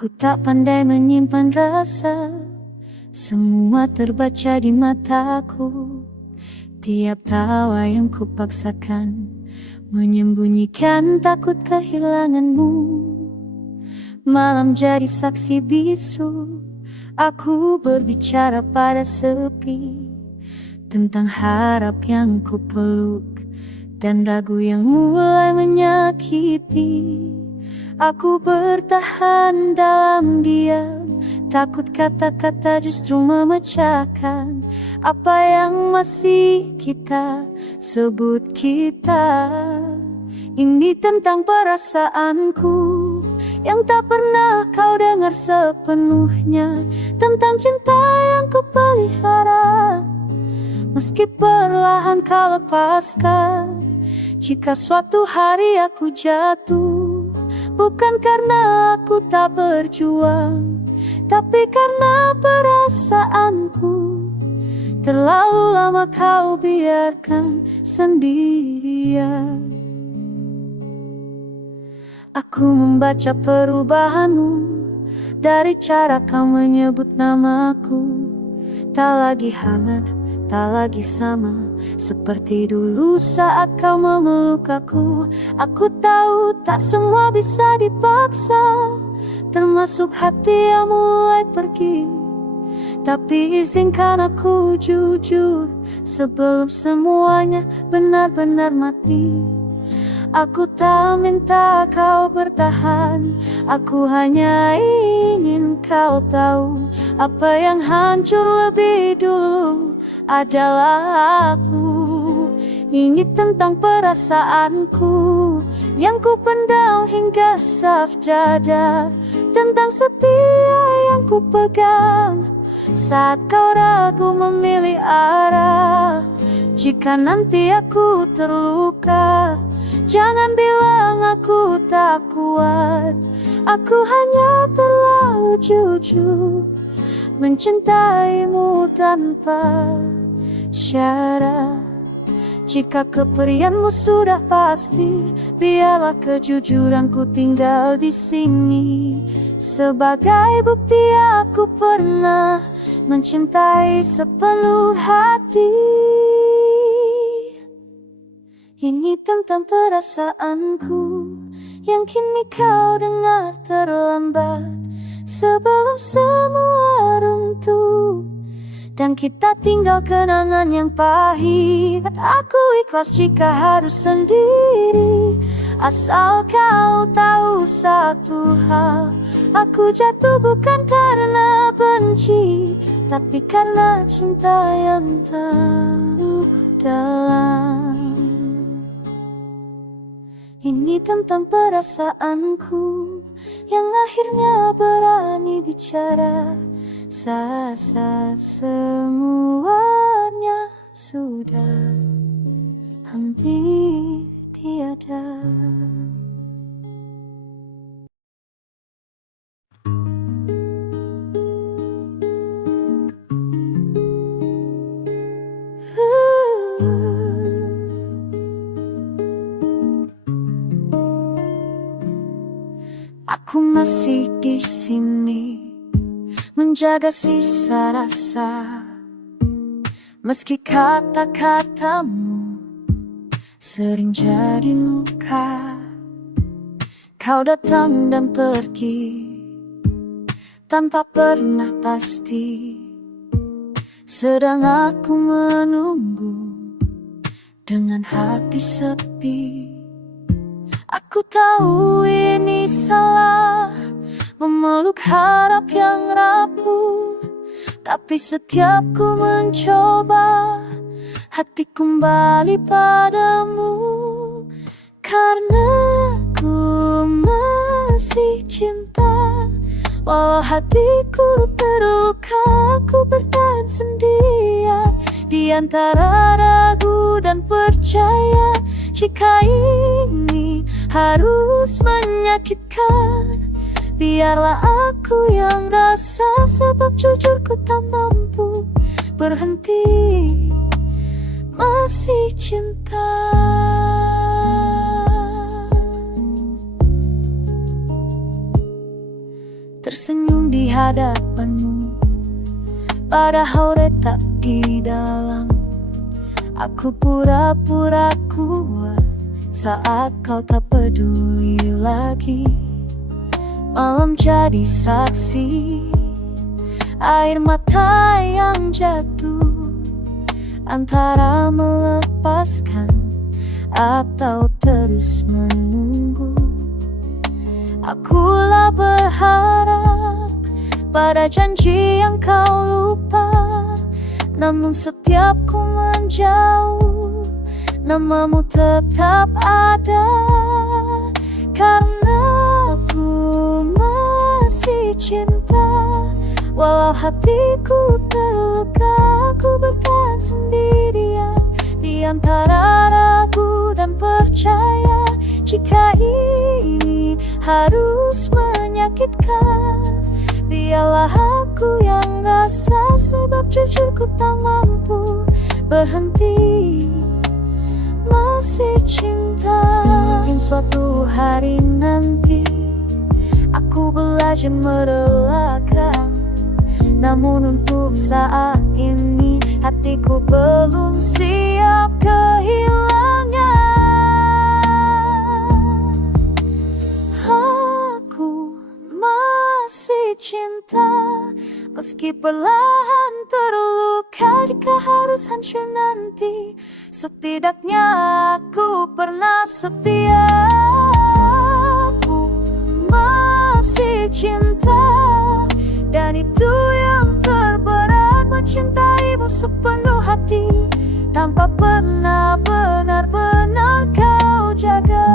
Aku tak pandai menyimpan rasa, semua terbaca di mataku. Tiap tawa yang kupaksakan menyembunyikan takut kehilanganmu. Malam jadi saksi bisu, aku berbicara pada sepi tentang harap yang kupeluk dan ragu yang mulai menyakiti. Aku bertahan dalam diam, takut kata-kata justru memecahkan apa yang masih kita sebut kita. Ini tentang perasaanku yang tak pernah kau dengar sepenuhnya, tentang cinta yang kupelihara meski perlahan kau lepaskan. Jika suatu hari aku jatuh, bukan karena aku tak berjuang, tapi karena perasaanku terlalu lama kau biarkan sendirian. Aku membaca perubahanmu dari cara kau menyebut namaku. Tak lagi hangat, tak lagi sama seperti dulu saat kau memeluk aku. Aku tahu tak semua bisa dipaksa, termasuk hati yang mulai pergi. Tapi izinkan aku jujur sebelum semuanya benar-benar mati. Aku tak minta kau bertahan, aku hanya ingin kau tahu apa yang hancur lebih dulu adalah aku. Ini tentang perasaanku yang ku pendam hingga saf dada, tentang setia yang ku pegang saat kau ragu memilih arah. Jika nanti aku terluka, jangan bilang aku tak kuat. Aku hanya terlalu jujur mencintaimu tanpa syarat. Jika keperianmu sudah pasti, biarlah kejujuranku tinggal di sini sebagai bukti aku pernah mencintai sepenuh hati. Ini tentang perasaanku yang kini kau dengar terlambat sebelum semua runtuh dan kita tinggal kenangan yang pahit. Aku ikhlas jika harus sendiri, asal kau tahu satu hal, aku jatuh bukan karena benci, tapi karena cinta yang terlalu dalam. Ini tentang perasaanku yang akhirnya berani bicara saat semuanya sudah hampir tiada. Aku masih di sini menjaga sisa rasa, meski kata-katamu sering jadi luka. Kau datang dan pergi tanpa pernah pasti, sedang aku menunggu dengan hati sepi. Aku tahu ini salah, memeluk harap yang rapuh, tapi setiap ku mencoba, hati kembali padamu. Karena ku masih cinta, walau hatiku terluka, aku bertahan sendirian di antara ragu dan percaya. Jika ini harus menyakitkan, biarlah aku yang rasa, sebab jujur ku tak mampu berhenti masih cinta. tersenyum di hadapanmu, padahal retak di dalam. Aku pura-pura kuat saat kau tak peduli lagi. Malam jadi saksi, air mata yang jatuh antara melepaskan atau terus menunggu. Akulah berharap pada janji yang kau lupa, namun setiap ku menjauh, namamu tetap ada. Karena aku masih cinta, walau hatiku terluka, aku bertahan sendirian di antara ragu dan percaya. Jika ini harus menyakitkan, biarlah aku yang rasa, sebab jujur ku tak mampu berhenti masih cinta. Mungkin suatu hari nanti aku belajar merelakan, namun untuk saat ini hatiku belum siap kehilangan. Aku masih cinta, meski perlahan terluka. Jika harus hancur nanti, setidaknya aku pernah setia. Aku masih cinta, dan itu yang terberat, mencintaimu sepenuh hati tanpa pernah benar-benar kau jaga.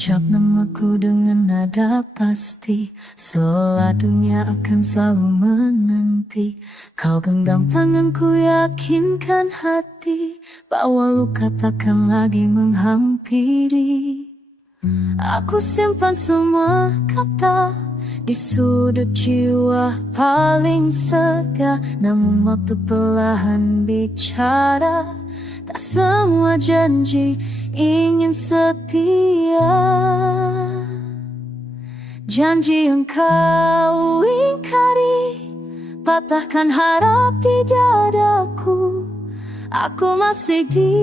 Ucap namaku dengan nada pasti, seolah dunia akan selalu menanti. Kau genggam tanganku, yakinkan hati bahwa luka takkan lagi menghampiri. Aku simpan semua kata di sudut jiwa paling setia, namun waktu perlahan bicara. Tak semua janji ingin setia. Janji yang kau ingkari, patahkan harap di dadaku. Aku masih di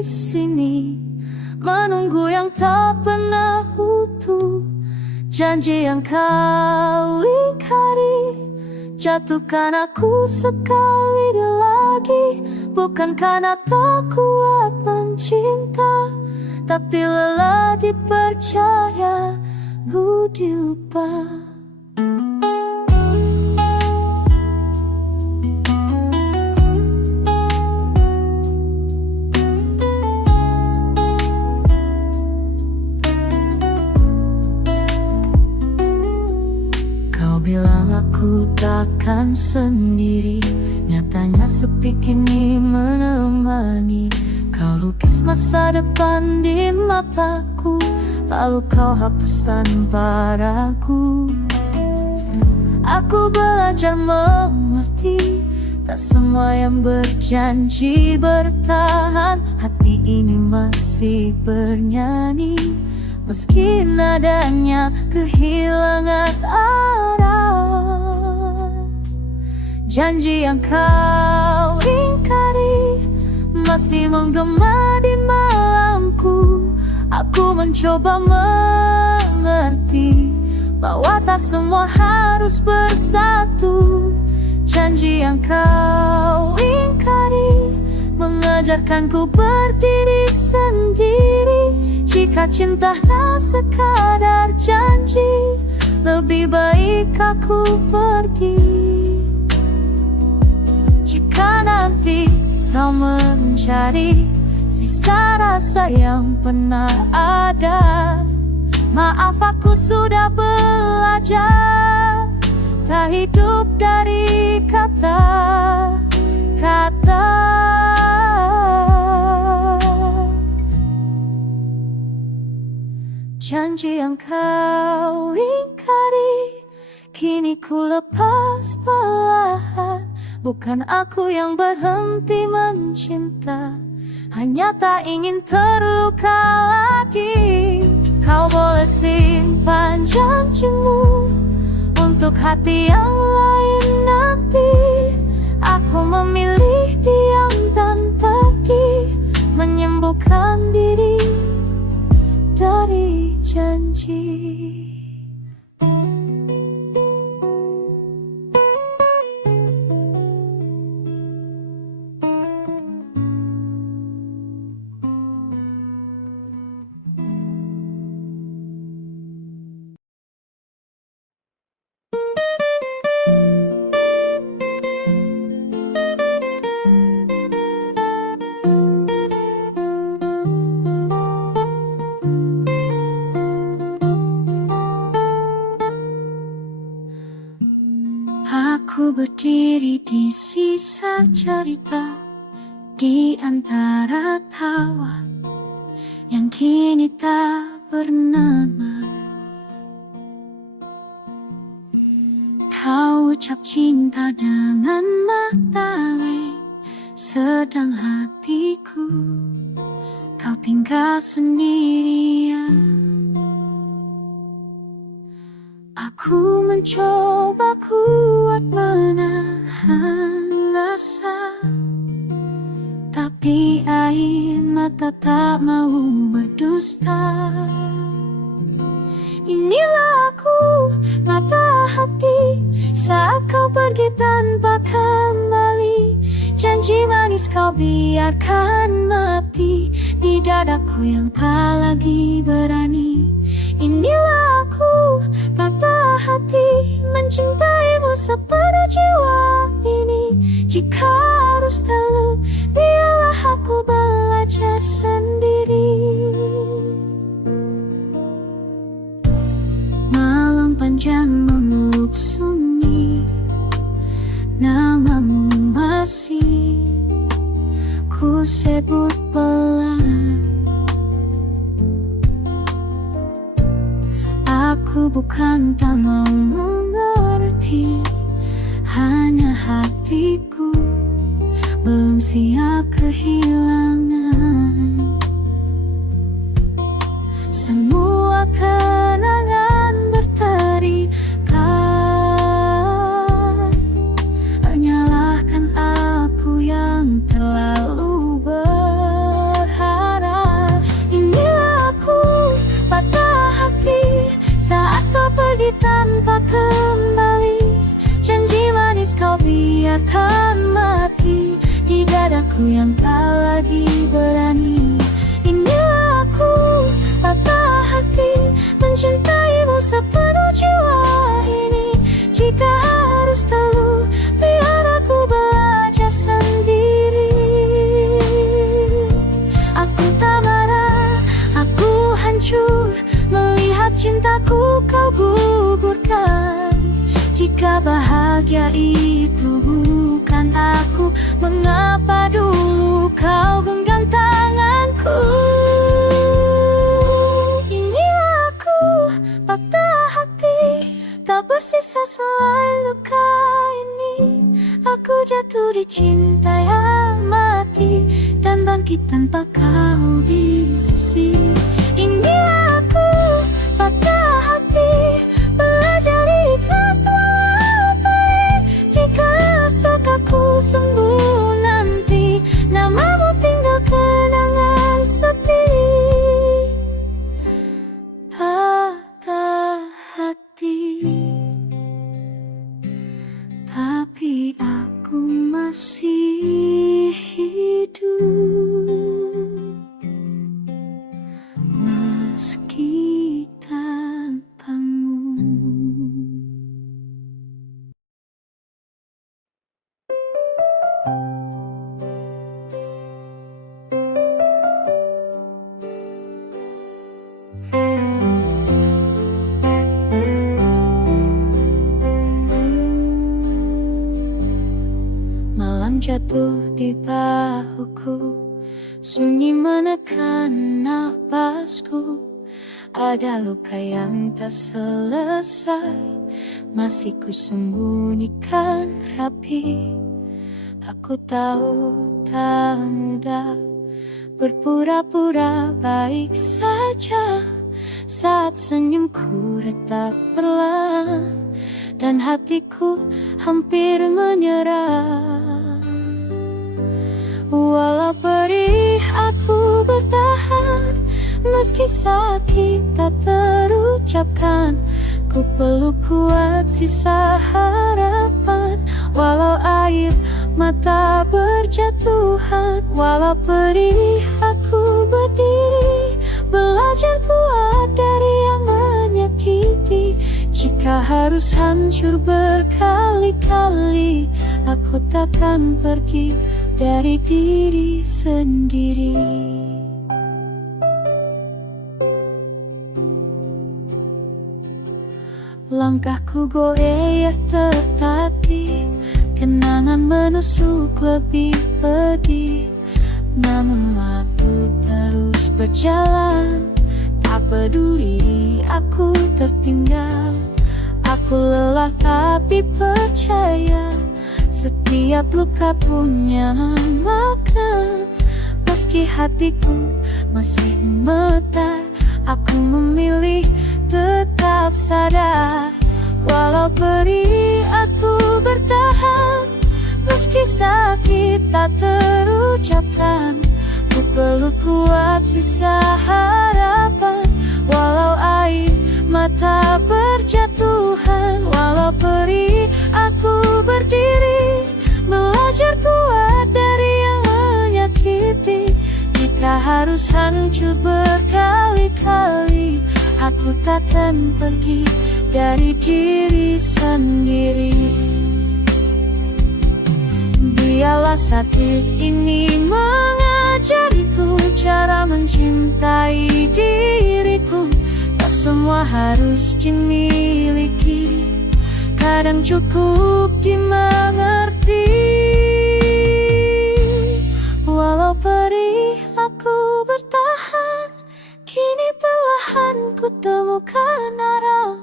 sini, menunggu yang tak pernah utuh. Janji yang kau ingkari, jatuhkan aku sekali lagi. Bukan karena tak kuat mencinta, tapi lelah dipercaya, dilupa. Kau bilang aku takkan sendiri, nyatanya sepi kini menemani. Kau lukis masa depan di mataku, lalu kau hapus tanpa ragu. Aku belajar mengerti, tak semua yang berjanji bertahan. Hati ini masih bernyanyi, meski nadanya kehilangan arah. Janji yang kau ingkari masih menggema di malamku. Aku mencoba mengerti bahwa tak semua harus bersatu. Janji yang kau ingkari mengajarkanku berdiri sendiri. Jika cinta tak sekadar janji, lebih baik aku pergi. Jika nanti kau mencari sisa rasa yang pernah ada, Maaf aku sudah belajar tak hidup dari kata-kata. Janji yang kau ingkari kini ku lepas perlahan. Bukan aku yang berhenti mencinta, hanya tak ingin terluka lagi. Kau boleh simpan janjimu untuk hati yang lain nanti. Aku memilih diam dan pergi, menyembuhkan diri dari janji. Aku berdiri di sisa cerita, di antara tawa yang kini tak bernama. Kau ucap cinta dengan mata lain, sedang hatiku kau tinggal sendirian. Aku mencoba kuat menahan rasa, tapi air mata tak mau berdusta. Inilah aku, patah hati saat kau pergi tanpa kembali. Janji manis kau biarkan mati di dadaku yang tak lagi berani. Inilah aku, patah hati mencintaimu sepenuh jiwa ini. Jika harus teluh, biarlah aku belajar sendiri. Malam panjang memeluk sunyi, namamu masih ku sebut pelan. Aku bukan tak mau mengerti, hanya hatiku belum siap kehilangan. Semua kenangan berterikan, menyalahkan aku yang terlalu berharap. Inilah aku, patah hati saat kau pergi tanpa kembali. Janji manis kau biarkan mati di dadaku yang tak lagi berani. Inilah aku, patah hati mencintaimu sepenuh jiwa ini. Jika harus teluh, biar aku belajar sendiri. Aku tak marah, aku hancur melihat cintaku kau gugurkan. Jika bahagia itu bukan aku, mengapa dulu kau genggam tanganku? Inilah aku, patah hati, tak bersisa selain luka ini. Aku jatuh di cinta yang mati, dan bangkit tanpa kau di sisi. Inilah aku, patah hati, belajar ikhlas walau jika esok aku sembuh nanti, namamu tinggal kenangan sepi. Patah hati, tapi aku masih hidup meski tak Malam jatuh di bahuku, sunyi menekan napasku. Ada luka yang tak selesai, masih ku sembunyikan rapi. Aku tahu tak mudah berpura-pura baik saja saat senyumku retak perlahan dan hatiku hampir menyerah. Walau perih aku bertahan, meski sakit tak terucapkan. Ku peluk kuat sisa harapan, walau air mata berjatuhan. Walau perih aku berdiri, belajar kuat dari yang menyakiti. Jika harus hancur berkali-kali, aku takkan pergi dari diri sendiri. Langkahku goyah tertatih, kenangan menusuk lebih pedih. Namun waktu terus berjalan, tak peduli aku tertinggal. Aku lelah tapi percaya, setiap luka punya makna. Meski hatiku masih gemetar, aku memilih tetap sadar. Walau perih aku bertahan, meski sakit tak terucapkan. Ku peluk kuat sisa harapan, walau air mata berjatuhan. Walau perih aku berdiri, belajar kuat dari yang menyakiti. Jika harus hancur berkali-kali, aku takkan pergi dari diri sendiri. Biarlah sakit ini mengajariku cara mencintai diriku. Tak semua harus dimiliki, kadang cukup dimengerti. Walau perih aku bertahan, kini perlahan ku temukan arah.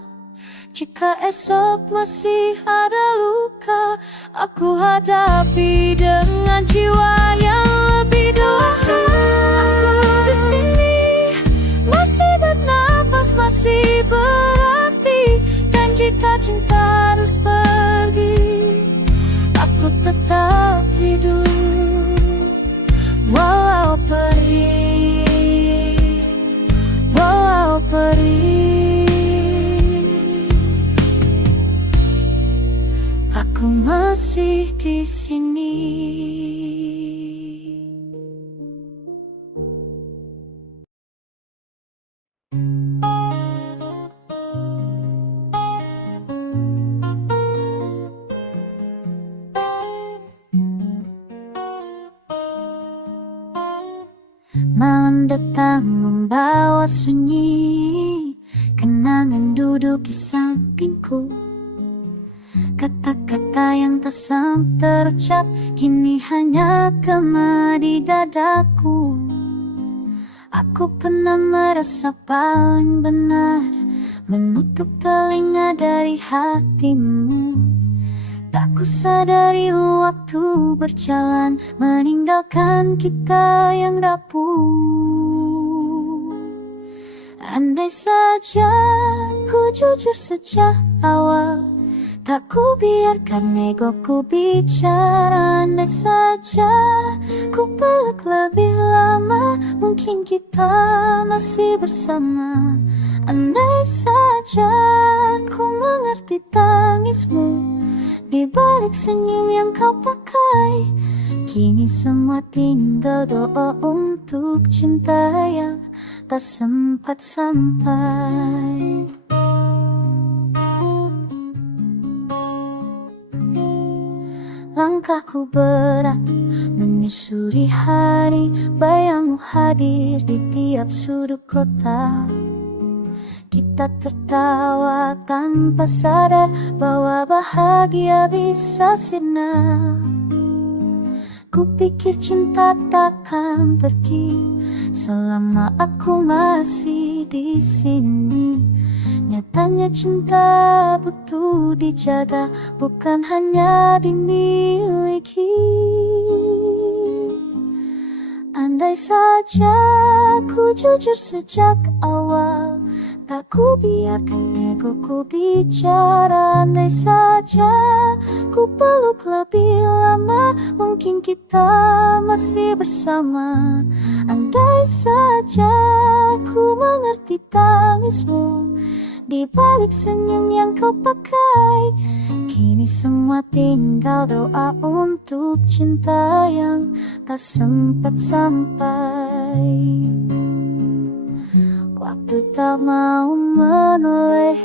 Jika esok masih ada luka, aku hadapi dengan jiwa yang lebih dewasa. Aku di sini, masih bernapas, masih berapi. Dan jika cinta harus pergi, aku tetap hidup. Walau perih, walau perih, aku masih di sini. Malam datang membawa sunyi, kenangan duduk di sampingku. Kata-kata yang tak sempat terucap kini hanya gema di dadaku. Aku pernah merasa paling benar, menutup telinga dari hatimu. Tak kusadari waktu berjalan, meninggalkan kita yang rapuh. Andai saja ku jujur sejak awal, tak ku biarkan egoku bicara. Andai saja ku peluk lebih lama, mungkin kita masih bersama. Andai saja ku mengerti tangismu di balik senyum yang kau pakai. Kini semua tinggal doa untuk cinta yang tak sempat sampai. Langkahku berat menyusuri hari, bayangmu hadir di tiap sudut kota. Kita tertawa tanpa sadar bahwa bahagia bisa sirna. Kupikir cinta takkan pergi selama aku masih di sini. Nyatanya cinta butuh dijaga, bukan hanya dimiliki. Andai saja ku jujur sejak awal, tak ku biarkan egoku bicara. Andai saja ku peluk lebih lama, mungkin kita masih bersama. Andai saja ku mengerti tangismu di balik senyum yang kau pakai. Kini semua tinggal doa untuk cinta yang tak sempat sampai. Waktu tak mau menoleh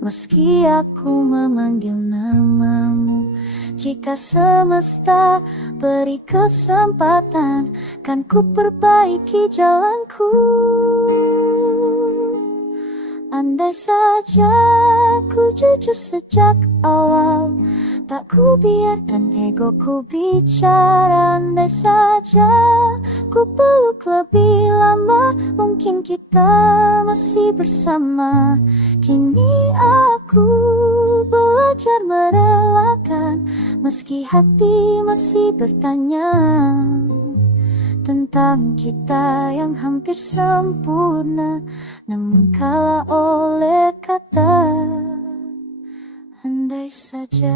meski aku memanggil namamu. Jika semesta beri kesempatan, kan ku perbaiki jalanku. Andai saja ku jujur sejak awal, tak ku biarkan egoku bicara. Andai saja ku peluk lebih lama, mungkin kita masih bersama. Kini aku belajar merelakan, meski hati masih bertanya tentang kita yang hampir sempurna, namun kalah oleh kata andai saja.